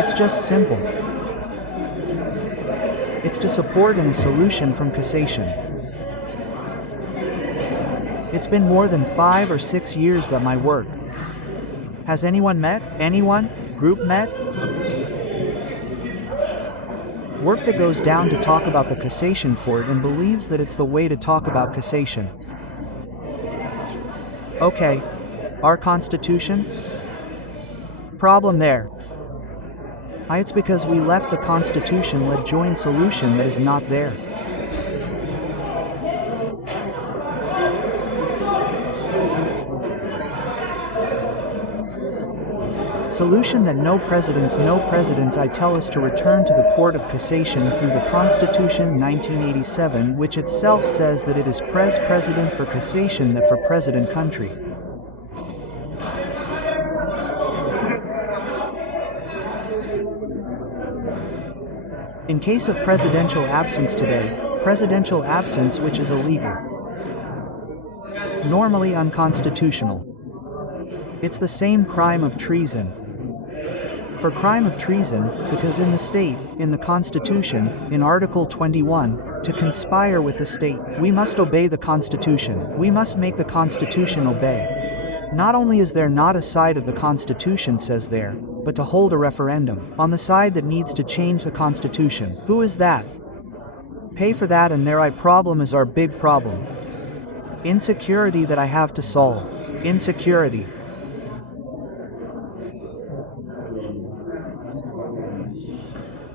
It's just simple. It's to support and a solution from cassation. It's been more than 5 or 6 years that my work. Has anyone met? Anyone? Group met? Work that goes down to talk about the cassation court and believes that it's the way to talk about cassation. Okay. Our Constitution? Problem there. It's because we left the Constitution-led joint solution that is not there. Solution that no presidents I tell us to return to the Court of Cassation through the Constitution 1987, which itself says that it is president for cassation that for president country. In case of presidential absence today, presidential absence which is illegal. Normally unconstitutional. It's the same crime of treason. For crime of treason, because in the state, in the Constitution, in Article 21, to conspire with the state, we must obey the Constitution. We must make the Constitution obey. Not only is there not a side of the Constitution says there, but to hold a referendum on the side that needs to change the Constitution. Who is that? Pay for that, and their problem is our big problem. Insecurity that I have to solve. Insecurity.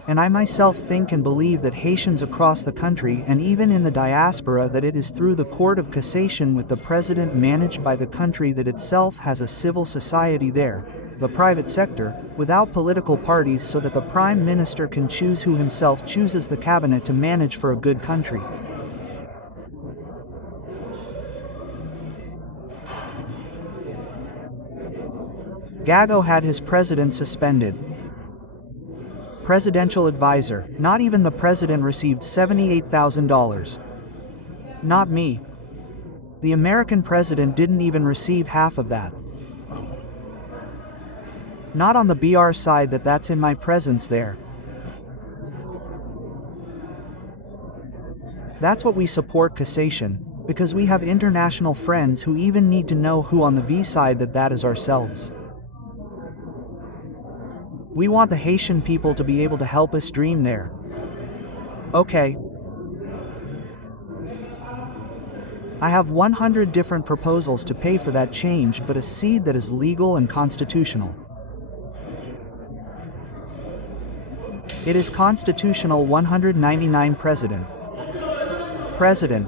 And I myself think and believe that Haitians across the country and even in the diaspora that it is through the Court of Cassation with the president managed by the country that itself has a civil society there, the private sector, without political parties so that the Prime Minister can choose who himself chooses the cabinet to manage for a good country. Gago had his president suspended. Presidential advisor, not even the president received $78,000. Not me. The American president didn't even receive half of that. Not on the BR side that's in my presence there. That's what we support cassation, because we have international friends who even need to know who on the V side that is ourselves. We want the Haitian people to be able to help us dream there. Okay. I have 100 different proposals to pay for that change, but a seed that is legal and constitutional. It is constitutional 199 President. President.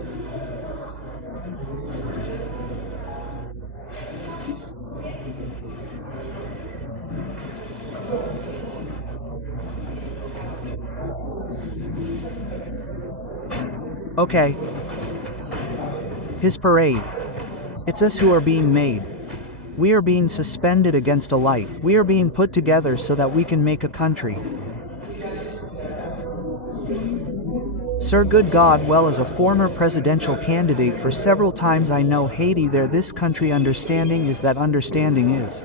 Okay. His parade. It's us who are being made. We are being suspended against a light. We are being put together so that we can make a country. Sir, good God, well, as a former presidential candidate for several times, I know Haiti there, this country understanding is that understanding is.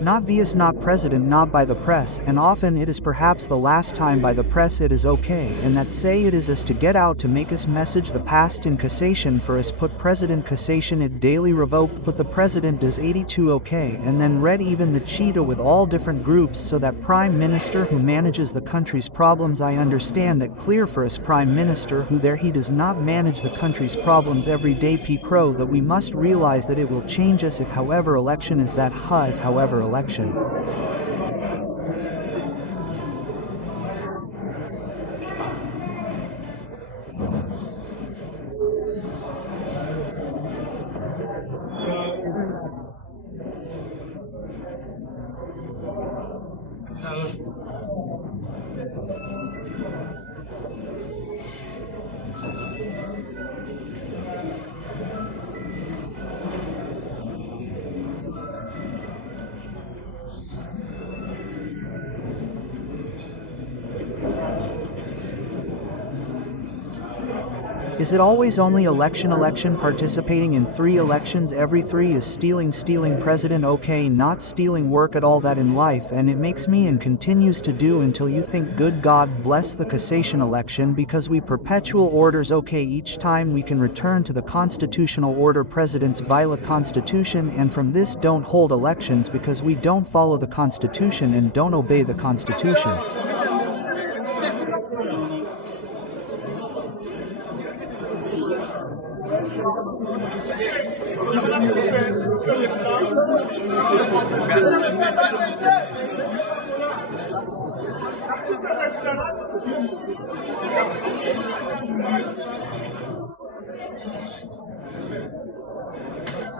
Not vias, not president, not by the press, and often it is perhaps the last time by the press it is okay, and that say it is us to get out to make us message the past in cassation for us put president cassation it daily revoke put the president does 82 okay, and then read even the cheetah with all different groups so that prime minister who manages the country's problems I understand that clear for us prime minister who there he does not manage the country's problems every day P. Crow that we must realize that it will change us if however election is that if however election. Is it always only election participating in 3 elections every 3 is stealing president okay not stealing work at all that in life and it makes me and continues to do until you think good God bless the cassation election because we perpetual orders okay each time we can return to the constitutional order presidents violate constitution and from this don't hold elections because we don't follow the constitution and don't obey the constitution.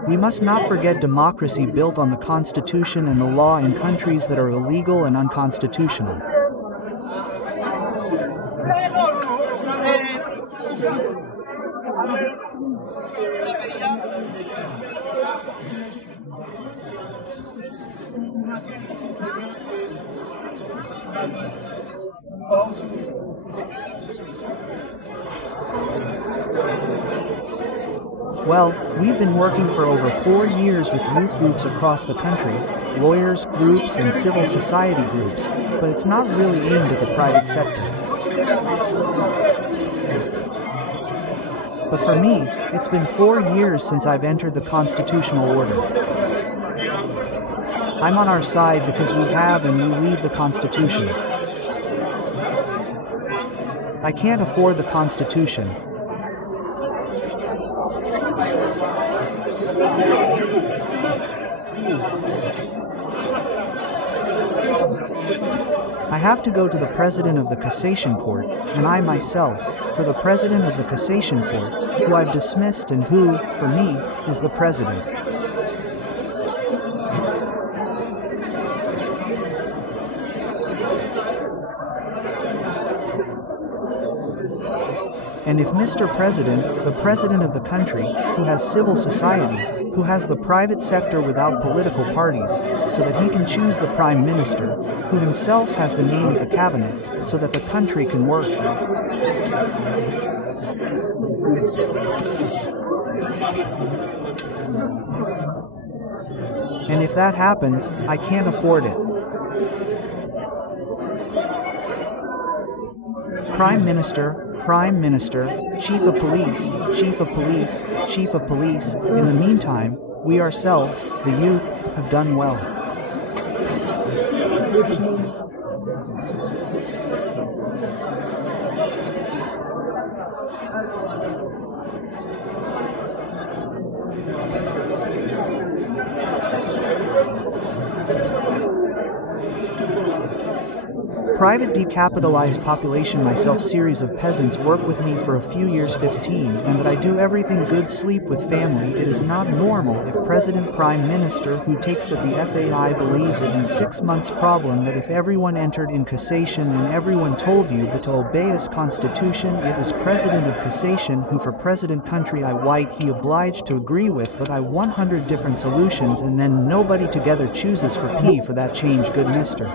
We must not forget democracy built on the Constitution and the law in countries that are illegal and unconstitutional. Well, we've been working for over 4 years with youth groups across the country, lawyers, groups, and civil society groups, but it's not really aimed at the private sector. But for me, it's been 4 years since I've entered the constitutional order. I'm on our side because we have and we leave the Constitution. I can't afford the Constitution. I have to go to the president of the Cassation Court, and I myself, for the president of the Cassation Court, who I've dismissed and who, for me, is the president. And if Mr. President, the president of the country, who has civil society, who has the private sector without political parties, so that he can choose the prime minister, who himself has the name of the cabinet, so that the country can work. And if that happens, I can't afford it. Prime Minister, Chief of Police, Chief of Police, Chief of Police. In the meantime, we ourselves, the youth, have done well. Private decapitalized population myself series of peasants work with me for a few years 15 and that I do everything good sleep with family it is not normal if President Prime Minister who takes that the FAI believe that in 6 months problem that if everyone entered in cassation and everyone told you but to obey his constitution it is President of Cassation who for President country I white he obliged to agree with but I 100 different solutions and then nobody together chooses for P for that change good Mr.